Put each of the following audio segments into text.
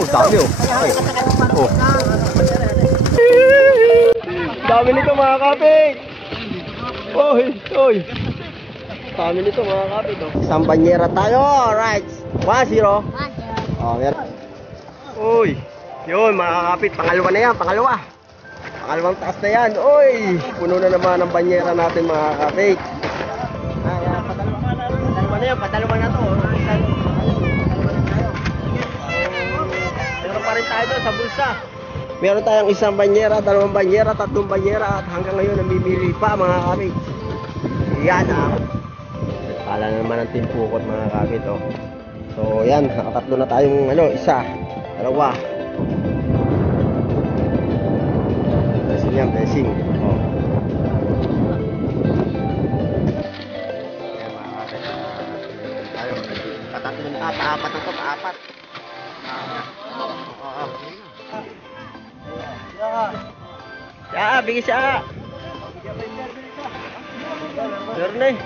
Oh, dami oh. Oh. Dami nito mga kapit. Oy, oy. Dami nito mga kapit oh. Isang banyera tayo. Alright. 1-0. Oh, meron. Uy. Yun mga kapit. Pangalawa na yan. Pangalawang taas na yan. Uy. Puno na naman ang banyera natin mga kapit. Padalawa na to. Meron pa rin tayo doon sa bulsa. Meron tayong isang banyera, dalawang banyera, tatlong banyera at hanggang ngayon namimili pa mga kapit. Yan ah. Kala na naman ang timpukot mga kapit oh. So yan, nakatatlo na tayong isa, dalawa. Blessing yan, blessing. Oh. Apat na to, apat. Bigay siya. Meron na eh.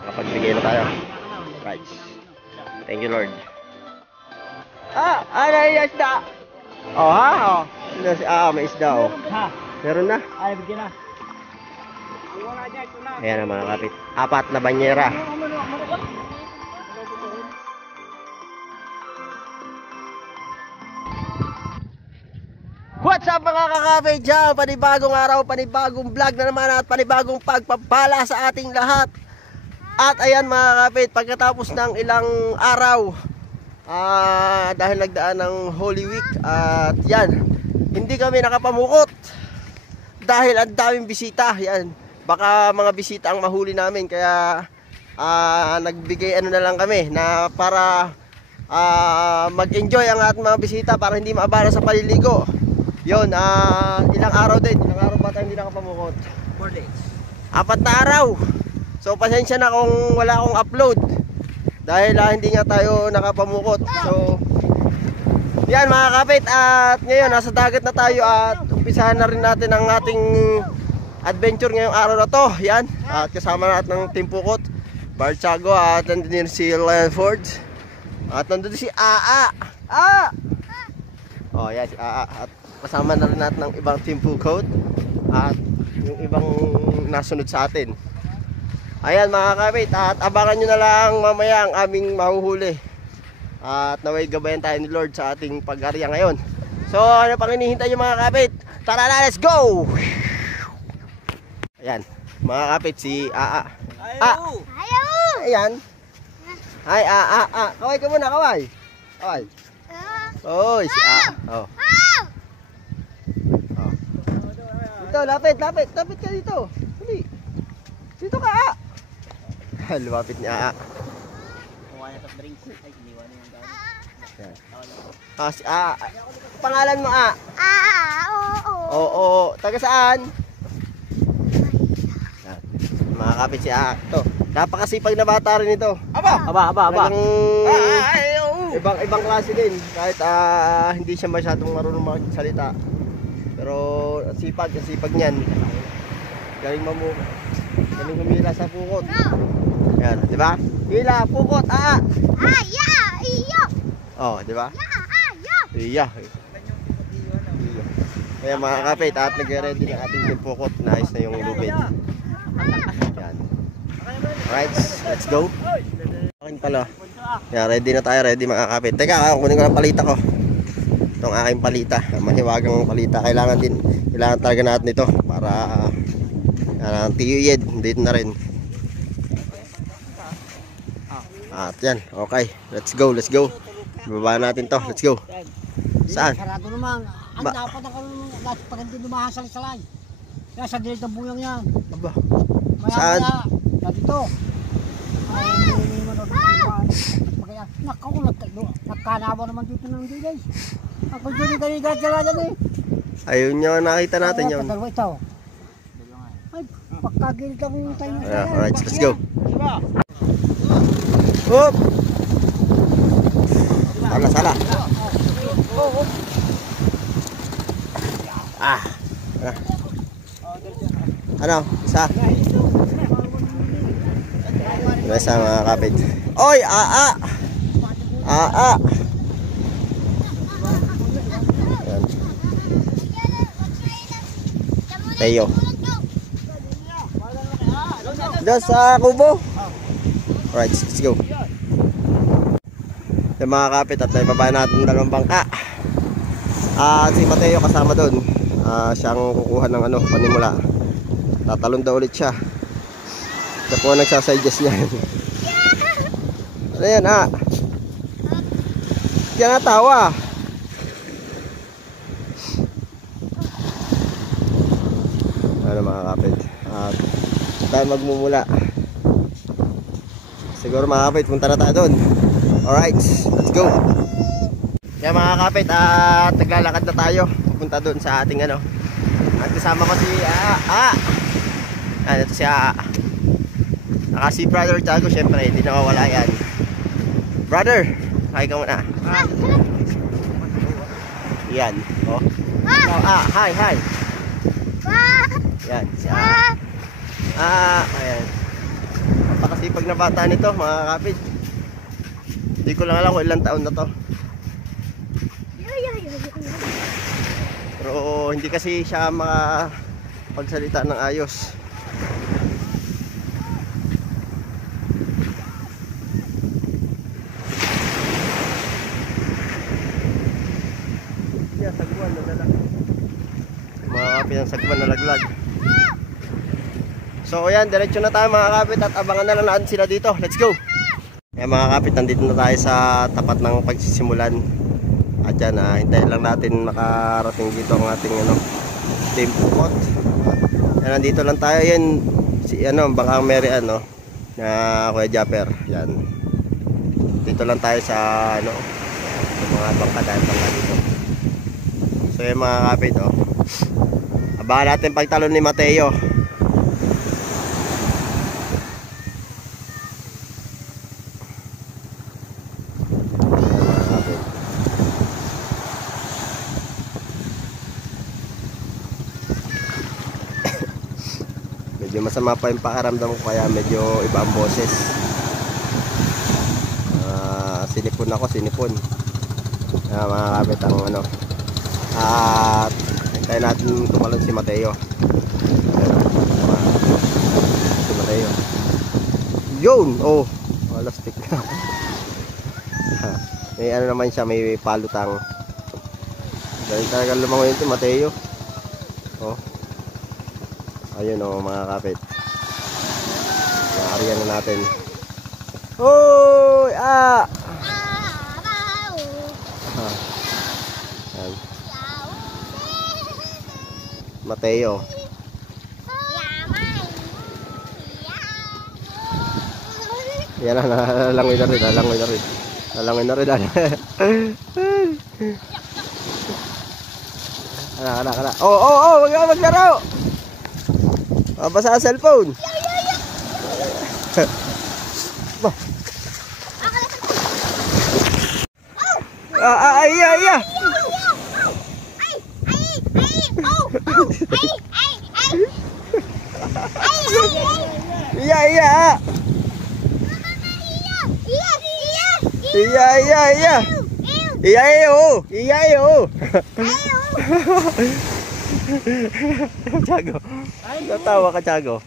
Kapagbigay na tayo. Right. Thank you Lord. Ano yung isda? Oh ha? May isda oh. Meron na? Ay, bigyan na. Ayan na mga kapit. Apat na banyera. What's up mga kakapit dyan? Panibagong araw, panibagong vlog na naman at panibagong pagpapala sa ating lahat. At ayan mga kakapit, pagkatapos ng ilang araw dahil nagdaan ng Holy Week at yan, hindi kami nakapamukot dahil ang daming bisita. Yan, baka mga bisita ang mahuli namin kaya nagbigay na lang kami na para mag-enjoy ang ating mga bisita para hindi maabala sa paliligo. Yun, ilang araw din. Ilang araw ba tayo hindi nakapamukot? 4 days. 4 na araw. So pasensya na kung wala akong upload dahil hindi nga tayo nakapamukot. So yan mga kapit, at ngayon nasa dagat na tayo at umpisahan na rin natin ang ating adventure ngayong araw na to. Yan, at kasama natin ng timpukot Barchago at nandun si Lanford at nandun si Aa. Oh yan si Aa. At kasama na rin natin ng ibang timpukot at yung ibang nasunod sa atin. Ayan mga kapit, at abangan nyo na lang mamaya ang aming mahuhuli. At naway gabayan tayo ni Lord sa ating pag-arya ngayon. So ano pang hinihintay nyo mga kapit? Tara na, let's go! Ayan mga kapit, si Aa. Ayan. Hi Aa. Kaway ka muna, kaway. Kaway. Oy, si Aa. Oh. Dito, lapit ka dito. Hindi. Dito ka, Aa. Lumapit ni Aa. Si Aa. Pangalan mo, Aa? Oo. Taga saan? Mga kapit si Aa. Ito, napakasipag na bata rin ito. Aba. Ibang klase din. Kahit hindi siya masyadong marunong magsalita. Pero ang sipag niyan. Galing humila sa pukot. Yan, di ba? Hila, pukot, iyo. Oh, di ba? Iya. Kaya mga kapit, at nagre-ready na ating pukot. Nice na yung lubid. Yan. Alright, let's go. Akin pala. Yan, ready na tayo, ready mga kapit. Teka, kunin ko ng palita ko. Itong aking palita, mahiwagang palita. Kailangan talaga natin ito para tiyuyed dito na rin. At yan, okay, let's go. Bababa natin to, let's go. Saan? Sarado naman. Ang dapat ako pag hindi lumahasal sa salay. Kaya sa gilid ng buyang yan. Aba. Saan? Dito. Nagkanawa naman dito ng dilay. Ako dito kanigat-sala dyan eh. Ayun nyo, nakita natin yun. Dalawa ito. Ay, pagkagilid ako tayo na tayo. Alright, let's go. Hop! Sala. Ano? Isa? Isa mga kapit. Oy! Yan. Teo. Diyan sa kubo. Alright, let's go. Yung mga kapit at naibaba natin dalawang bangka. At si Mateo kasama doon. Siyang kukuha ng ano, panimula. Tatalon daw ulit siya. Siya po nagsasuggest niya. Ano yan Kaya nga tawa. Ano mga kapit. At tayo magmumula. Siguro mga kapit, punta na tayo doon. Alright, let's go. Kaya mga kapit, at naglalakad na tayo. Punta doon sa ating ano. At kasama ko si ito si Naka si Brother Tiago, syempre, hindi nawawala yan. Brother, hi ka muna. Yan, oh. Hi. Yan, si ayan. Napakasipag na bata nito, mga kapit. Hindi ko lang alam kung ilang taon na to. Pero hindi kasi siya makapagsalita ng ayos. Sagwan na dalag. Mga kapit ang sagwan na laglag. So ayan, diretso na tayo mga kapit at abangan na lang natin sila dito. Let's go! Ayan mga kapit, nandito na tayo sa tapat ng pagsisimulan. At yan, hintayin lang natin makarating dito ang ating team pot. Ayan, nandito lang tayo. Yan, baka Mary na Kuya Japper. Yan. Dito lang tayo sa mga bangka dito. So yung mga kapit, abangan natin pagtalon ni Mateo. Medyo masama pa yung pakaramdam ko, kaya medyo iba ang boses. Sinipon. Mga kapit ang at hintayin natin tumalon si Mateo. Si Mateo. Yun! Oh! Lastik na. May naman siya, may palutang. Dahil talaga lumangoy yun si Mateo. Oh. Ayun mga kapit. Naariyan na natin. Hoy! Yan. Mateo. Yan na, nalangoy na rin. Kana. Oh, wag ka maglaro. Basa ang cellphone. Iya. Iya. Tiago. Natawa ka, Tiago.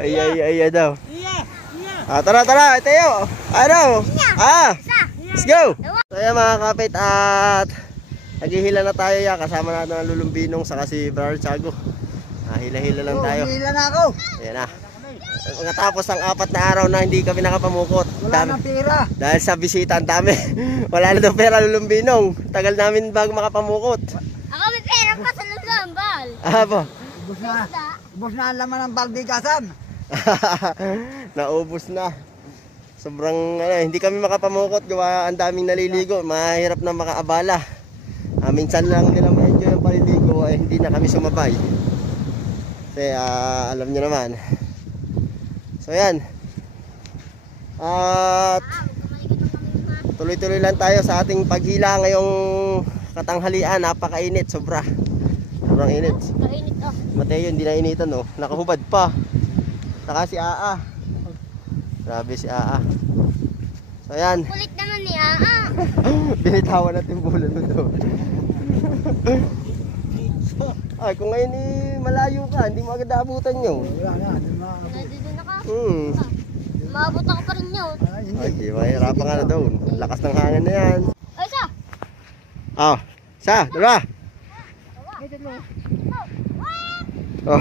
Iya daw. Tara, Teo. Let's go. So yan mga kapit, at naghihila na tayo ya. Kasama natin ang lulumbinong saka si Brother Tiago. Hila-hila lang tayo. Hila na ako. Ayan na. Pagkatapos ang 4 na araw na hindi kami nakapamukot. Wala nang pera. Dahil sa bisita ang dami. Wala na daw pera lulumbinong. Tagal namin bago makapamukot. Ako may pera pa sa lulambal. Po. Ubus na ang laman ng balbigasan. Naubos na. Sobrang hindi kami makapamukot. Gawa ang daming naliligo. Mahirap na makaabala. Minsan lang nila ma-enjoy yung paliligo. Hindi na kami sumabay. Kasi alam nyo naman. So yan. At tuloy-tuloy lang tayo sa ating paghila ngayong katanghalian. Napakainit, sobrang init. Kainit Mateo hindi na initan nakahubad pa. Saka si Grabe si So yan. Kulit naman ni Aa. Binitawan natin bulan mo doon. Ay, kung ngayon malayo ka, hindi mo agad naabutan yun. Wala na, di ba? Nandito na ka. Hmm. Maabot ako pa rin yun. Ay, hindi. Ay, di ba? Hirapan ka na doon. Lakas ng hangin na yan. Ay, isa. Oh, isa, dalawa. Ay, tatlo. Oh.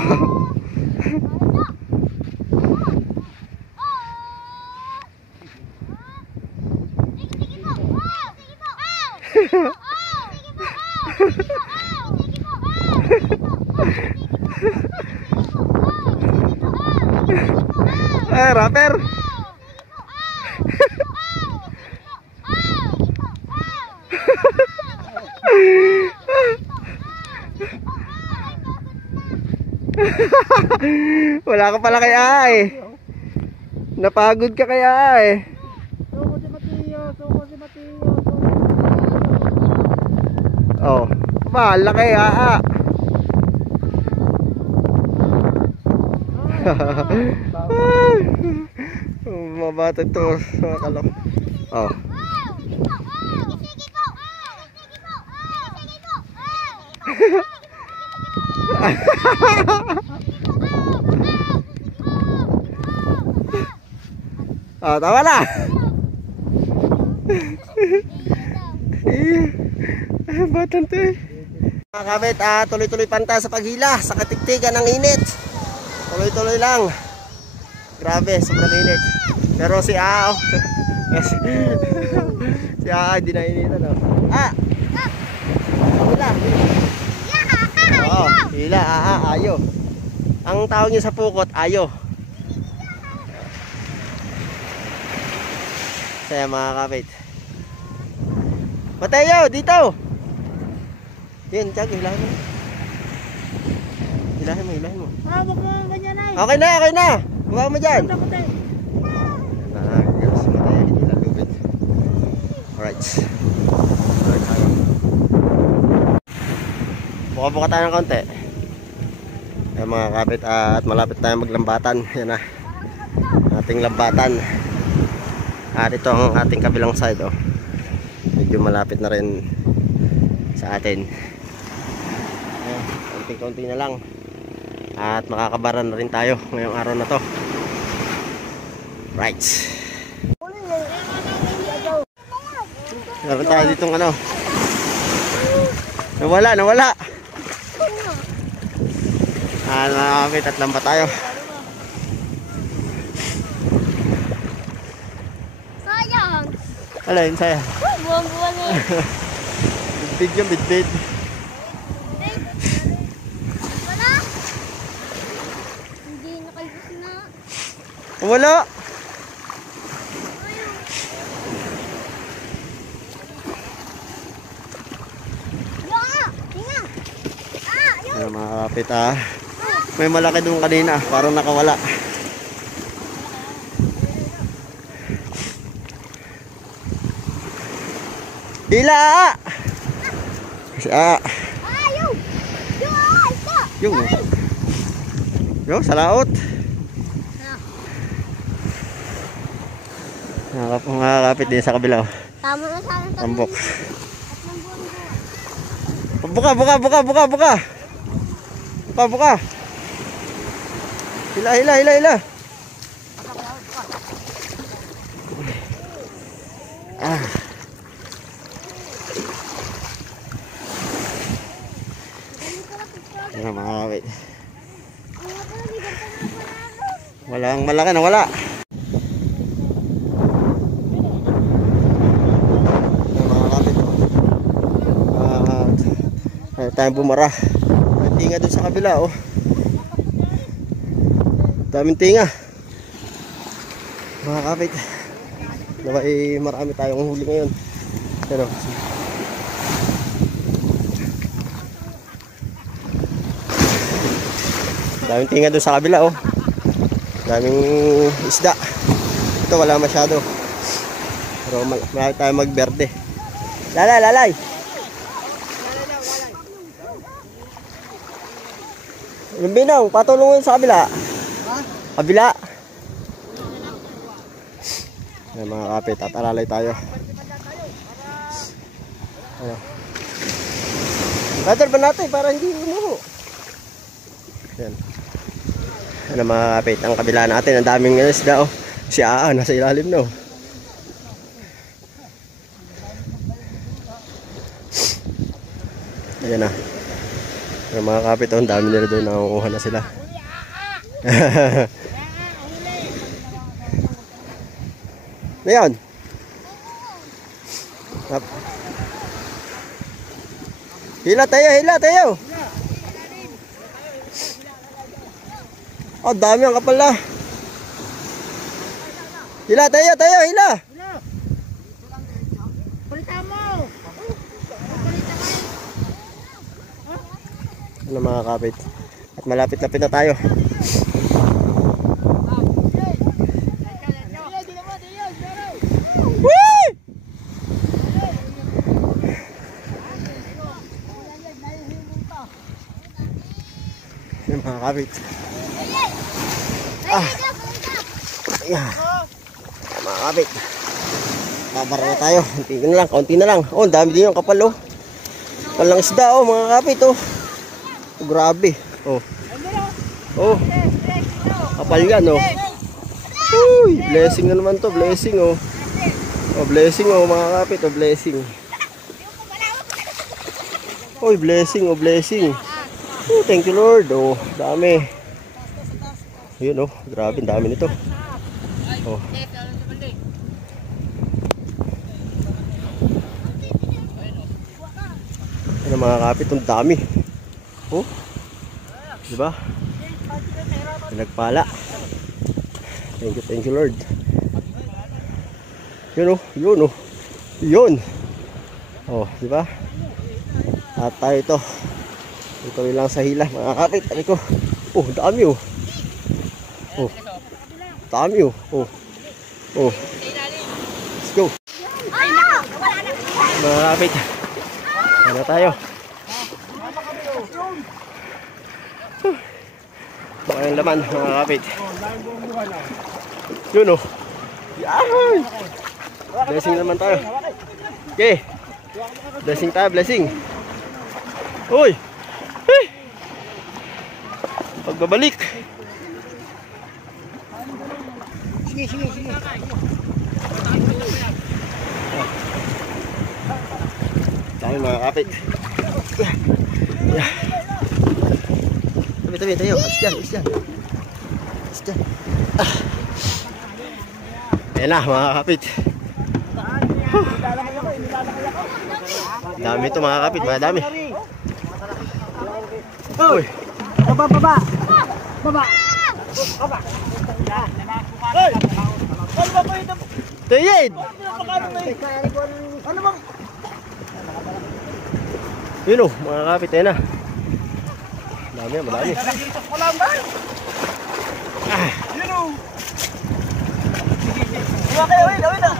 Rapper. Wala ka pala kay Ay. Napagod ka kaya Ay. Suko si Mateo, suko si Mateo. Oh, bahala kay Aa. Mga bata to, mga kalok. Oh. Oh, tama na. Batan to eh. Mga kabit, tuloy-tuloy panta sa paghila, sa katiktigan ng init. Tuloy-tuloy lang. Grabe, sobrang init. Pero si Ao, si Ao, hindi na initan. No? Hila. Oo, hila, ayo. Ang tawag niya sa pukot, ayo. Saya mga kapit. Mateo, dito. Yan, Tiago, hilahin mo. Hilahin mo. Hawak mo ang ganyan ay. Okay na. Huwag mo dyan. Takot eh. Yes, Mateo, hindi na lubid. Alright. Alright, tayo. Buka-buka tayo ng konti. Yan mga kapit, at malapit tayo maglambatan. Yan na. Ating lambatan. At ito ang ating kabilang side, oh. Medyo malapit na rin sa atin. Konti-konti na lang. At makakabara na rin tayo ngayong araw na to. Right. Meron tayo ditong ano. Nawala. Nakakapit at lamba tayo. Sayang. Alin, saya. Buwan-buwan eh. Bidbid yung bidbid. Wala. Hindi nakaibos na. Wala. Ayan mga kapit, may malaki doon kanina, parang nakawala. Hila! Yung salaot. Mga kapit din sa kabila. Tama na sana ito. Tambok. Buwan. Buka. Hila. Yan mga kapit. Walang malaki na wala. Yan mga kapit. Ay tayong bumara. May tinga doon sa kabila, oh. Daming tinga. Mga kapit. Naway marami tayong huli ngayon. Pero daming tinga doon sa kabila, oh. Daming isda. Ito wala masyado. Pero malaki tayo magberde. Lalay. Yung binong, patulungin sa kabila. Kabila. Yan mga kapit, at alalay tayo. Ano? Gatol ba natin para hindi umuho? Yan. Ano mga kapit, ang kabila natin, ang daming isda oh. Si Aa, nasa ilalim na oh. Ayan na. Ano mga kapit oh, ang dami nila doon, nakukuha na sila. Ano yan? Hila tayo, hila tayo. Oh, dami ang kapal na. Hila tayo, tayo, hila. Palitan mo! Ano mga kapit? At malapit-lapit na tayo. Woo! Ano mga kapit? Ayan. Mga kapit. Babara na tayo. Kaunti na lang. Oh, dami din yung kapal oh. Kapal ng isda oh mga kapit oh. Oh, grabe. Oh. Oh. Kapal yan oh. Uy, blessing na naman to, blessing oh. Oh, blessing oh mga kapit, oh, blessing. Oh, blessing oh, blessing. Oh, thank you Lord. Oh, dami. Yun oh, grabe, dami nito. Oh. Ano mga kapit, ang dami. Oh. Diba? Nagpala. Thank you Lord. Yun oh, yun oh. Yun. Oh, diba? At tayo ito. Ito lang sa hila, mga kapit. Ano ko? Oh, dami oh. Oh. Dami oh. Oh. Oh. Let's go. Mga kapit. Ano tayo? Baka yung laman, mga kapit. Yun oh. Yahay! Blessing naman tayo. Okay. Blessing tayo, blessing. Uy! Hey! Pagbabalik. Sige, sige, sige. Tayo mga kapit. Yeah. Tabi tayo. Alis dyan. Ayan na mga kapit. Dami ito mga kapit, madami. Uy! Baba! Tayid! Ano bang? Yun o, mga kapit, ayan na. Madami. Yun o! Iwa kayo, awin na!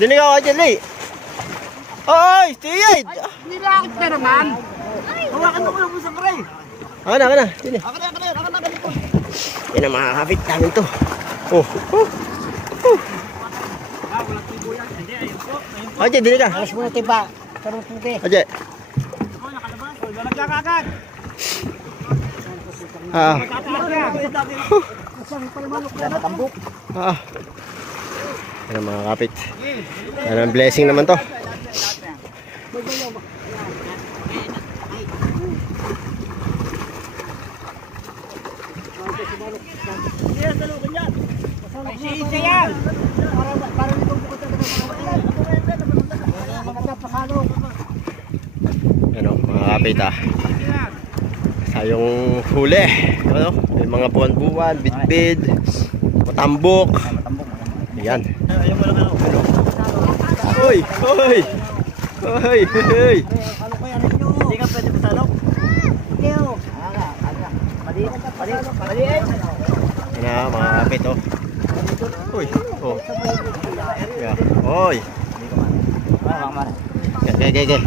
Dinigaw ka dyan, Lee! Oy! Tayid! Nilakit na naman! Hawakan mo yung busang kare! Ako na, sini. Ako na! Yan ang mga kapit, dami ito. Oh! Oje, dili ka. Alas mo na tiba! Karong puti! Oje. Nagkakagat! Ah. Yan ang mga kapit. Yan ang blessing naman to. Ano, mga kapit sayong huli. Ano? May mga buwan-buwan, bid-bid, matambok. Ayan. Hoy! Hindi ka pwede masalok? Hindi o! Yan na mga kapit oh. Uy! Oh! Yeah. Hoy! Okay.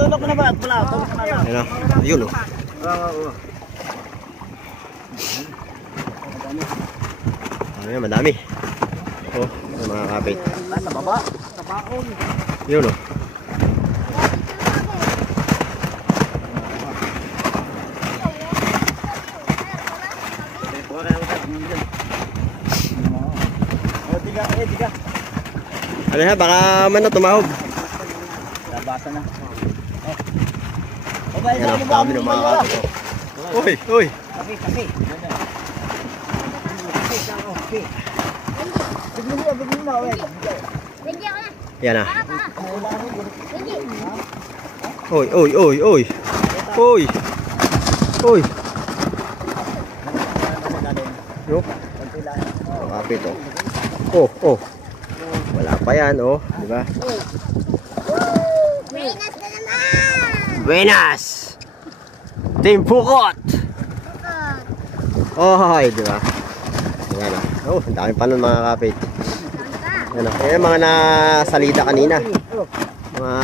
Tulog mo na ba? Wala. Ayun oh. Ayan, madami. Oh, yung mga kapit. Sa baba. Sa baon. Yun oh. Ano ha, baka man na tumahog. Labasa na. Yan ang dami ng mga kapit. Uy, uy. Kapi, kapi. Bigyan mo na. Hindi ako na. Yan ah. Hindi. Uy, uy, uy, uy. Uy. Uy. Yup. Kapit oh. Oh, oh. Wala pa yan oh, di ba? Buenas na naman. Buenas. Team Pukot. Oh, di ba? Yan ah. Oh, ang dami pa nun mga kapit. Yan ah. Yan mga nasalida kanina. Mga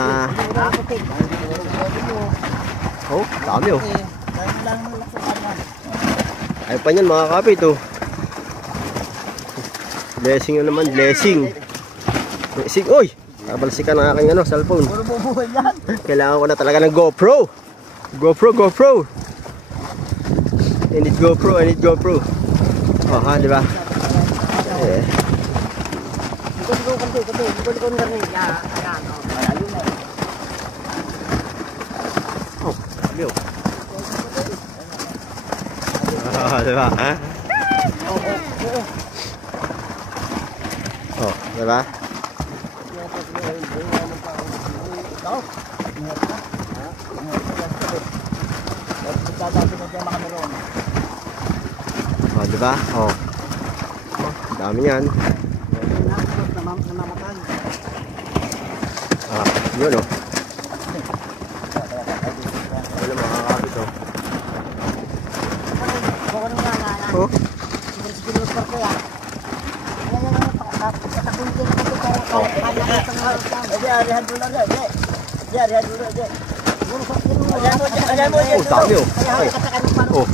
oh, dami oh. Ay pa yan mga kapit oh. Blessing na naman, blessing. Blessing, oy! Nabalsikan ang aking ano, cellphone. Kailangan ko na talaga ng GoPro. GoPro, GoPro. I need GoPro, I need GoPro. Oh, ha, di ba? Eh. Oh, dami oh. Oh, di ba? Ha? Oh, di ba? Oh, di ba? Oh. Oh, dami yan. Ah, yun oh. Wala makakapit oh. Oh. Oh, dami oh. Ay. Oh.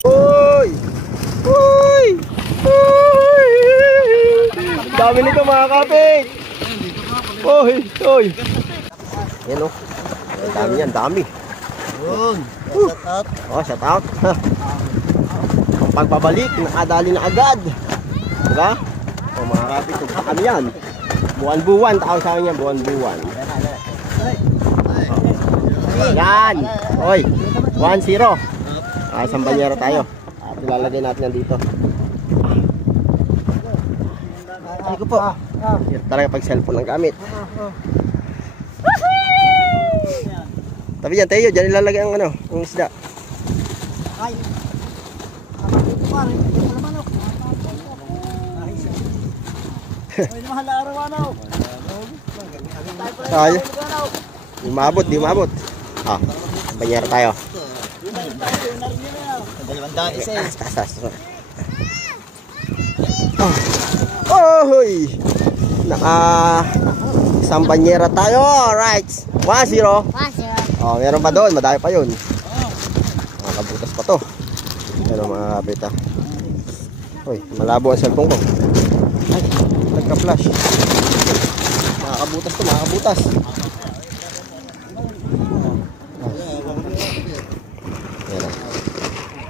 Uy! Uy! Uy! Dami nito mga kapit. Uy! Uy! Yan oh. Dami yan, dami. Shout out. Oh, shout out. Ang pagbabalik, nakadali na agad. Diba? O mga kapit, kung kami yan. Buwan-buwan, tawag sa akin yan, buwan-buwan. Yan! Oy! 1-0. Isang banyera tayo. At ilalagay natin yan dito. Ay ko po. Hirap talaga pag cellphone ang gamit. Tabi dyan, tayo. Dyan ilalagay ang ano, ang isda. Ay. Ay, mahal na araw-araw. Tayo. Di maabot, di maabot. Ah, banyera tayo. Tas. Oh, hoy. Isang banyera tayo. Alright. 1-0. Oh, meron pa doon, madami pa yun. Nakabutas pa to. Ano mga kapit ah. Uy, malabo ang cellphone ko. Ay, nagka-flash. Nakakabutas to, nakakabutas.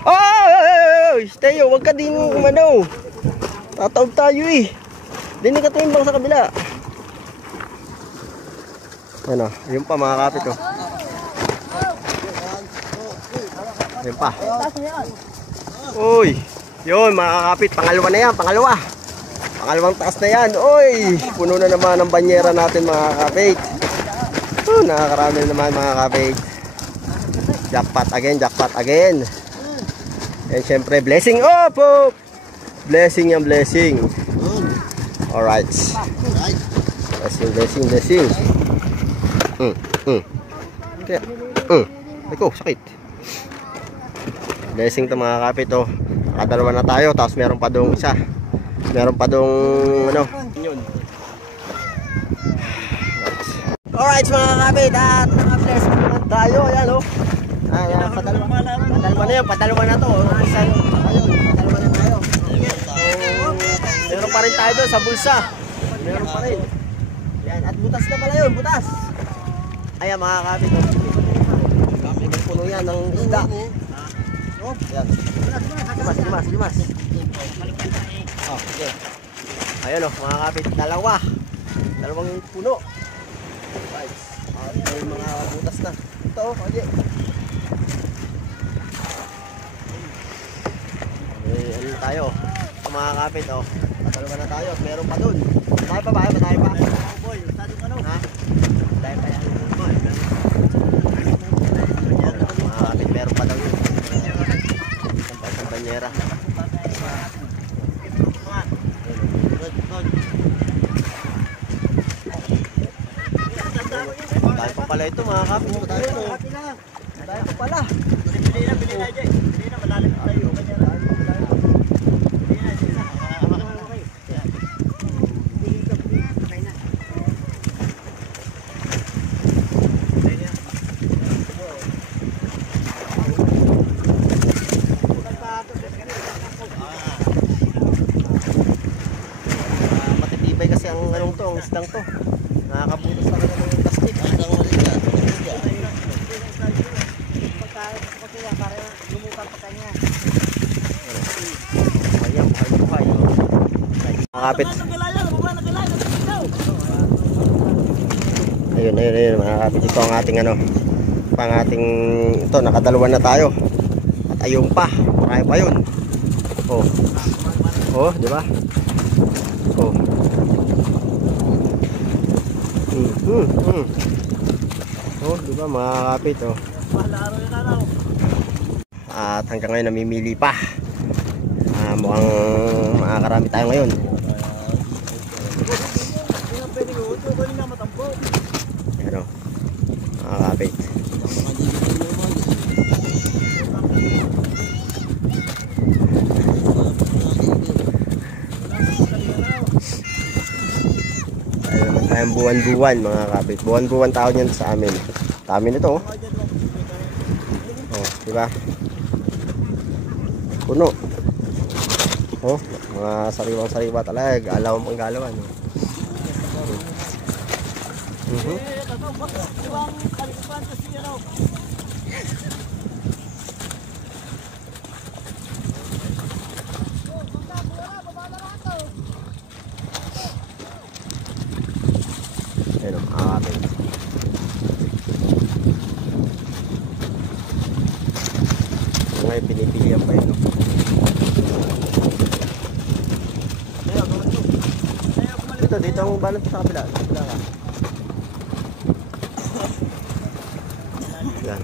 Oh, Teo, wag ka din umano. Tatawag tayo eh. Dinig ka timbang sa kabila. Ano, yun pa mga kapit ko. Yun pa. Uy, yun mga kapit, pangalawa na yan, pangalawa. Pangalawang taas na yan. Uy, puno na naman ang banyera natin mga kapit. Nakakarami naman mga kapit. Jackpot again. And syempre, blessing. Oh, po! Blessing yan, blessing. Alright. Blessing. Kaya, ay ko, sakit. Blessing to mga kapit, oh. Nakadalawa na tayo, tapos meron pa dong isa. Meron pa dong, ano. Alright mga kapit, at mga blessing. tayo, ayan oh. Padalwa na yun, padalwa na to. Isa yun, padalwa na tayo. Meron pa rin tayo doon sa bulsa. Meron pa rin. Yan, at butas na pala yun, butas. Ayan mga kapit oh. May puno yan ng isda. Ayan. Limas. Oh, okay. Ayan oh, mga kapit, dalawang puno. Right. May mga butas na. Ito oh, okay. Ano tayo? Mga kapit oh. Patalawa na tayo. Meron pa dun. Tayo pa ba? Tayo pa? Ha? Tayo pa yan. Mga kapit, meron pa daw yun. Isang banyera. Tayo pa pala ito mga kapit. Tayo pa pala. Matitibay kasi ang anong to, ang isdang to. Nakakabutas talaga ng plastic. Buhay. Mga kapit. Ayun mga kapit. Ito ang ating ano. Pang ating ito, nakadalawa na tayo. At ayun pa. Marami pa yun. Oh. Oh, di ba? Oh. Oh, di ba mga kapit oh. At hanggang ngayon namimili pa. Mukhang makakarami tayo ngayon. Ano? Mga kapit. Ayun buwan-buwan mga kapit. Buwan-buwan tawag yan sa amin. Sa amin ito oh. Oh, di ba? Puno. Oh, mga sariwang-sariwa talaga. Galawan pang galawan. Ayun, atin. Ngayon pinipilihan pa yun. Dito ang balot sa kabila. Kabila ka. Yan.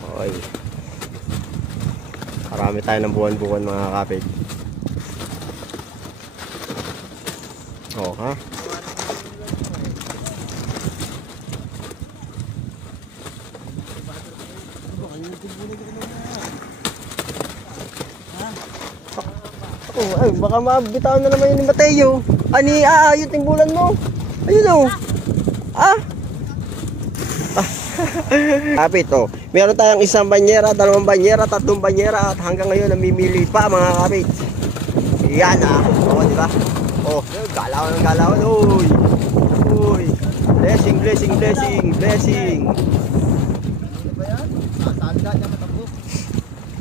Okay. Marami tayo ng buwan-buwan mga kapit. Oh, ha? Oh, ay, baka mabitawan na naman yun ni Mateo. Ani, yung timbulan mo. Ayun o. Kapit o. Meron tayong isang banyera, dalawang banyera, tatlong banyera. At hanggang ngayon namimili pa mga kapit. Yan o, diba? O, galawan ng galawan. Uy. Uy. Blessing.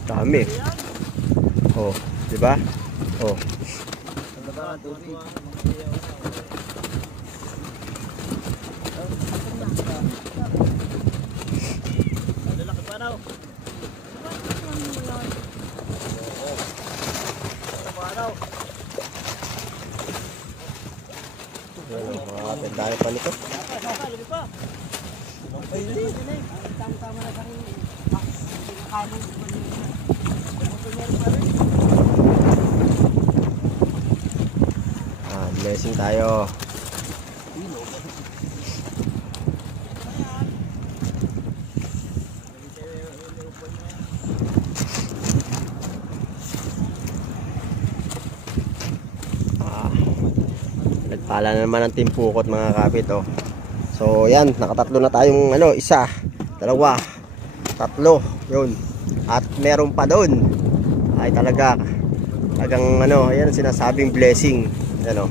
Dami. O, diba? O. Tayo pa nito. Blessing tayo. Nagpala na naman ang timpukot mga kapit oh. So yan, nakatatlo na tayong ano, isa, dalawa, tatlo, yun. At meron pa doon. Ay talagang ano, ayan sinasabing blessing. Ano?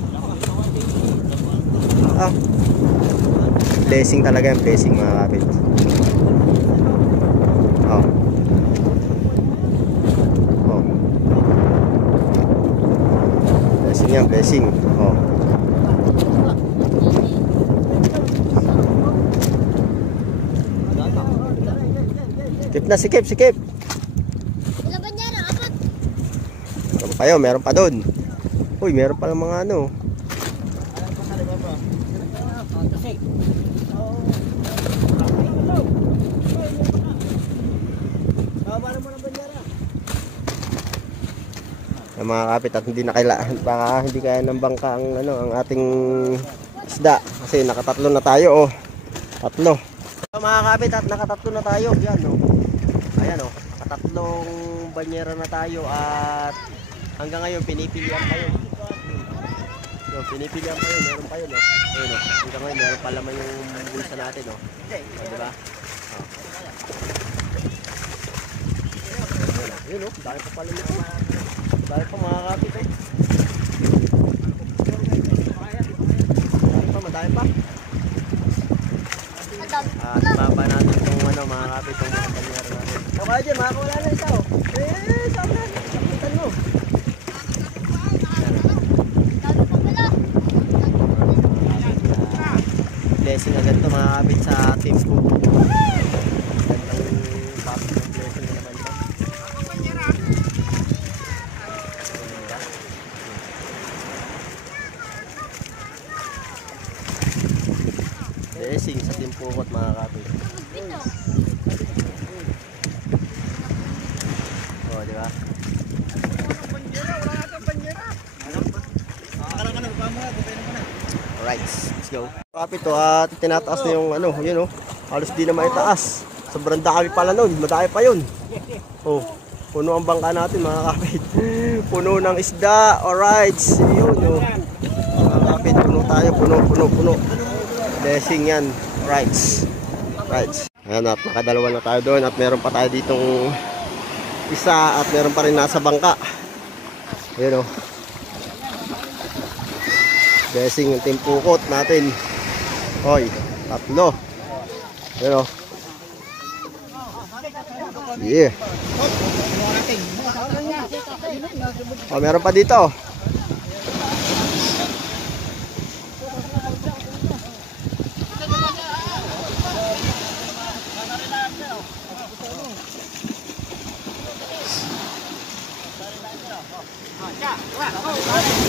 Blessing talaga yung blessing mga kapit. Oh. Oh. Blessing yan, blessing. Oh. Sikip na, sikip, sikip. Ilang banyera, apat. Meron pa yun, meron pa doon. Uy, meron pa ng mga ano. Yung mga kapit at hindi na kailangan, baka hindi kaya ng bangka ang ano, ang ating isda kasi nakatatlo na tayo. Oh, tatlo. So, mga kapit at nakatatlo na tayo. Yan oh. Ayan oh, nakatatlong banyera na tayo at hanggang ngayon pinipilian pa yun. So, pinipilian pa yun, meron pa yun oh. Ayun oh, hanggang ngayon meron pa laman yung bulsa natin oh. Oh, diba? Oh. Ayun oh, dahil pa pala nito. Dahil pa mga kapit eh. Madami pa. At baba natin itong ano, mga kapit itong mga banyera natin. Kaya dyan, makakawala na isa oh. Saan na? Sakitan mo. Blessing agad ito mga kapit sa team ko. Gandang pasok ng blessing na naman ito. Blessing sa team Pukot mga kapit. Oh, di ba? Alright, let's go. Kapit to at tinataas na yung ano, yun oh. Halos di na maitaas. Sobrang dami pala nun, madami pa yun. Oh, puno ang bangka natin mga kapit. Puno ng isda. Alright, yun oh. Mga kapit, puno tayo, puno. Blessing yan. Right. Ayan at nakadalawa na tayo doon at meron pa tayo ditong isa at meron pa rin nasa bangka. Ayan o. Blessing yung team Pukot natin. Hoy, tatlo. Ayan o. Yeah. Oh, meron pa dito.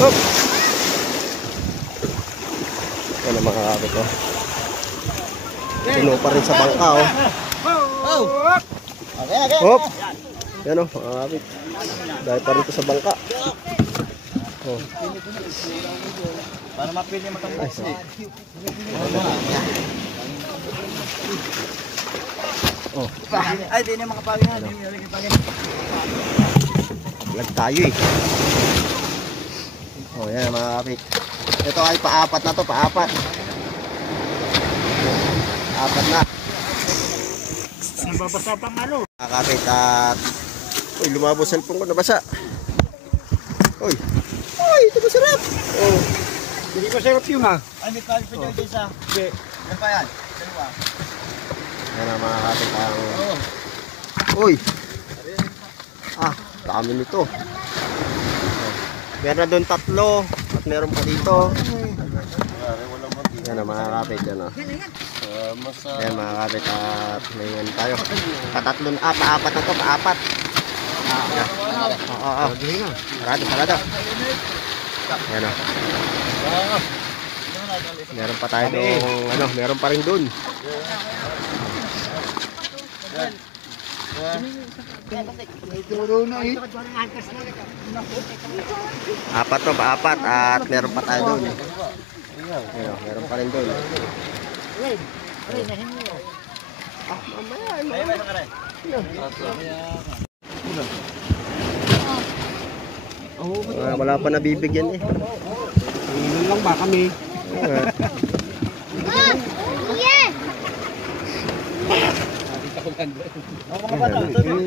Hop. Yan ang mga kapit oh. Puno pa rin sa bangka oh. Hop. Yan oh mga kapit. Dahil pa rin ito sa bangka. Oh. Para mapili matangkap. Oh. Ay, di na mga pagin. Lag tayo eh. Oh, yan mga kapit. Ito ay paapat na to, paapat. Apat na. Nababasa pang ano. Mga kapit at uy, lumabos cellphone ko, nabasa. Uy, ito masarap. Oh. Hindi ko sarap yun ha. Ay, may kalit pa dyan isa. Hindi. Yan pa yan. Yan ang mga kapit ang... Uy. Dami nito. Meron na doon tatlo at meron pa dito. Yan ang mga kapit yan oh. Yan mga kapit at ngayon tayo. Patatlo na, paapat na to, paapat. Sarado. Yan oh. Meron pa tayo doon, ano, meron pa rin doon. Apat to, paapat at meron pa tayo doon. Ayun, meron pa rin doon. Wala pa nabibigyan eh. Ilan lang ba kami?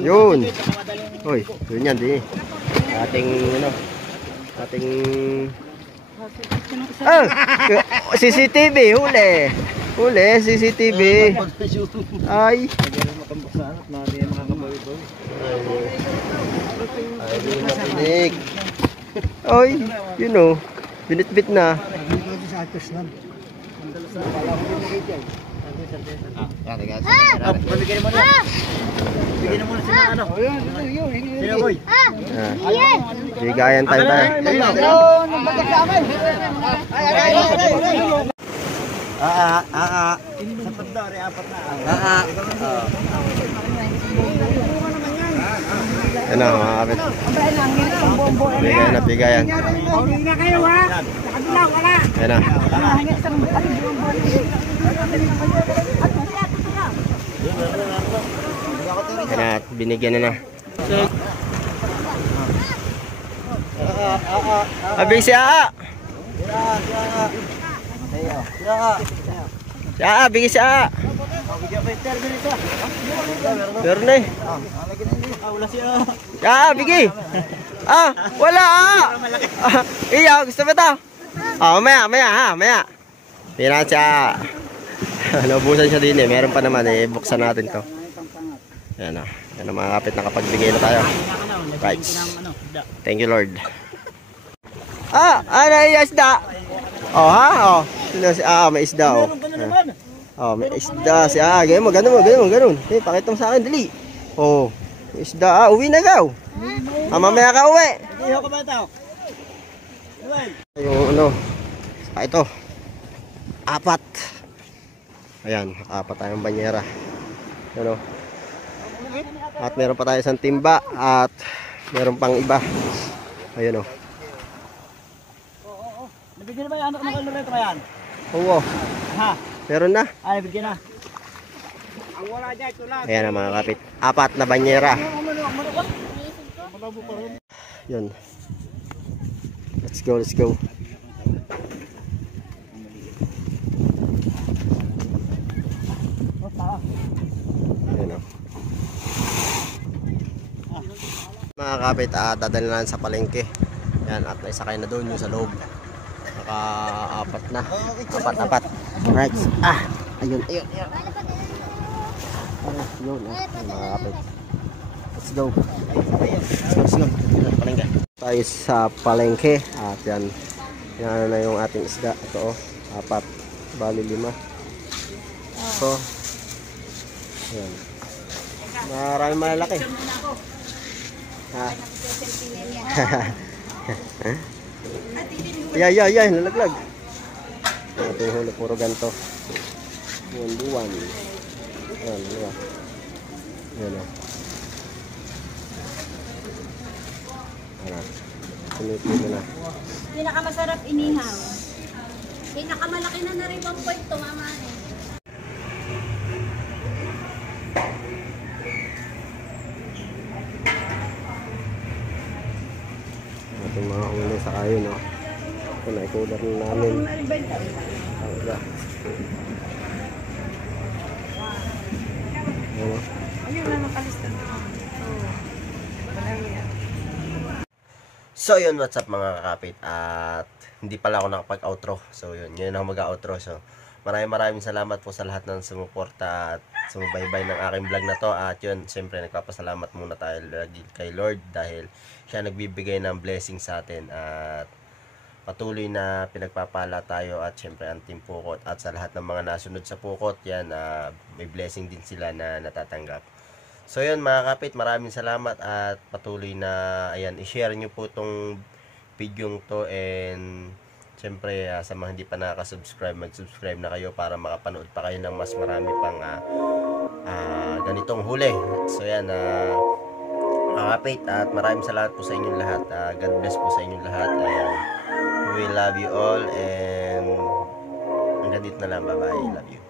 Yun. Uy, yun yan, di. Ating, ano, ating... Ah! CCTV, huli. Huli, CCTV. Ay. Ay, mapinig. Ay, you know, binit-bit na. Bigyan mo na. Bigyan mo na sila ano. Sino boy? Bigayan tayo. Sa pagdari, apat na. Yan na, mga kapit. Bigayan na, bigayan. Hindi na kayo ha. Nakabilang, wala. Yan na. Yan na, binigyan na na. Abig siya! Siya, bigay siya! Meron na eh. Siya, bigay! Ah, wala ah! Iyo, gusto mo ito? Oh, maya ha, maya. Tingnan siya. Naubusan siya din eh. Meron pa naman eh. Buksan natin to. Yan na. Yan na mga kapit. Nakapagbigay na tayo. Right. Thank you Lord. Ano yung isda? Oh ha? Oh. May isda oh. Oh, may isda siya. Ganun. Eh, pakita mo sa akin. Dali. Oh. May isda. Uwi na gaw. Mamaya ka uwi. Iho ko ba ito? Yung ano. Ito. 4. Ayan, 4 tayong banyera. Ano? At meron pa tayo isang timba at meron pang iba. Ayun oh. Nabigyan na ba yan? Ano ka na ba yan? Oo. Ha? Meron na. Ay, nabigyan na. Ang wala dyan, ito lang. Ayan ang mga kapit. 4 na banyera. Yun. Let's go. Ayan o. Mga kapit, dadalhin na sa palengke. Yan, at naisakay na doon yung sa loob. Naka-4 na. 4. Alright. Ayun. Ayun, mga kapit. Let's go. Palengke. Tayo sa palengke. At yan. Yan na yung ating isda. Ito o. 4. Bali 5. So. Ayan. Maraming malalaki. Ha? Yeah, nalaglag. Ito yung huli, puro ganito. Buwan. Ayan, diba? Ayan o. Ayan. Pinipili na. Pinakamasarap inihaw. Pinakamalaki na rin 1 point to, mama. Ating mga huli sa kayo, no? Ito na, ikular na namin. Ayan. Ayun na nakalista na. So yun, what's up mga kakapit. At hindi pala ako nakapag-outro. So yun, ngayon ako mag-outro. So maraming salamat po sa lahat ng sumuporta at sumubaybay ng aking vlog na to. At yun, siyempre nagpapasalamat muna tayo lagi kay Lord dahil siya nagbibigay ng blessing sa atin. At patuloy na pinagpapala tayo at siyempre ang Team Pukot. At sa lahat ng mga nasunod sa Pukot, yan, may blessing din sila na natatanggap. So yun mga kapit, maraming salamat at patuloy na ayan, i-share nyo po tong video to, and siyempre sa mga hindi pa nakaka-subscribe, mag-subscribe na kayo para makapanood pa kayo ng mas marami pang ganitong huli. So yan mga kapit, at maraming salamat po sa inyong lahat. God bless po sa inyong lahat. We love you all, and hanggang dito na lang. Bye bye, love you.